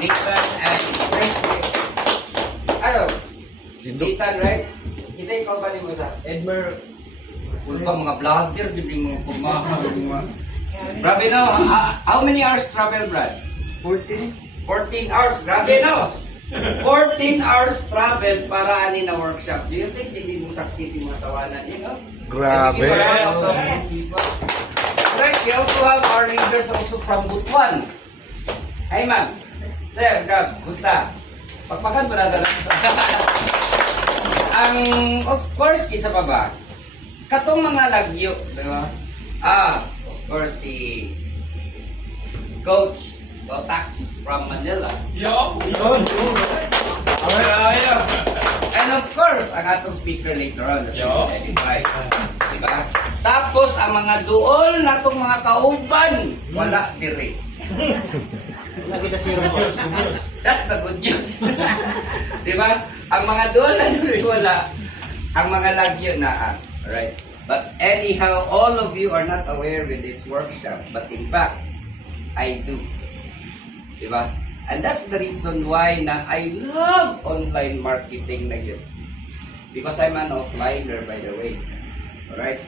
Nathan and Tracy. Ano? Nathan, right? Kita ikaw ba mo sa? Edmer. Kung pa mga vlogger, di mo pumahal. Grabe no? How many hours travel, Brad? 14. 14 hours. Grabe no? 14 hours travel para ani na workshop. Do you think hindi mo succeed yung mga tawanan? You know? Grabe. Right, we also have our leaders also from Butuan. Hey ma'am. Sir, Gab, gusta? Pagpakan ba natin? Of course, kita pa ba? Katong mga lagyo, di ba? Of course, si Coach Botax from Manila. And of course, ang atong speaker later on, diba? Tapos, ang mga duol na itong mga kauban, wala diri. That's the good news. Diba? Ang mga duol na diri, wala. Ang mga lagyo na, alright? But anyhow, all of you are not aware with this workshop. But in fact, I do. Diba? And that's the reason why na I love online marketing na yun. Because I'm an offliner, by the way. Alright?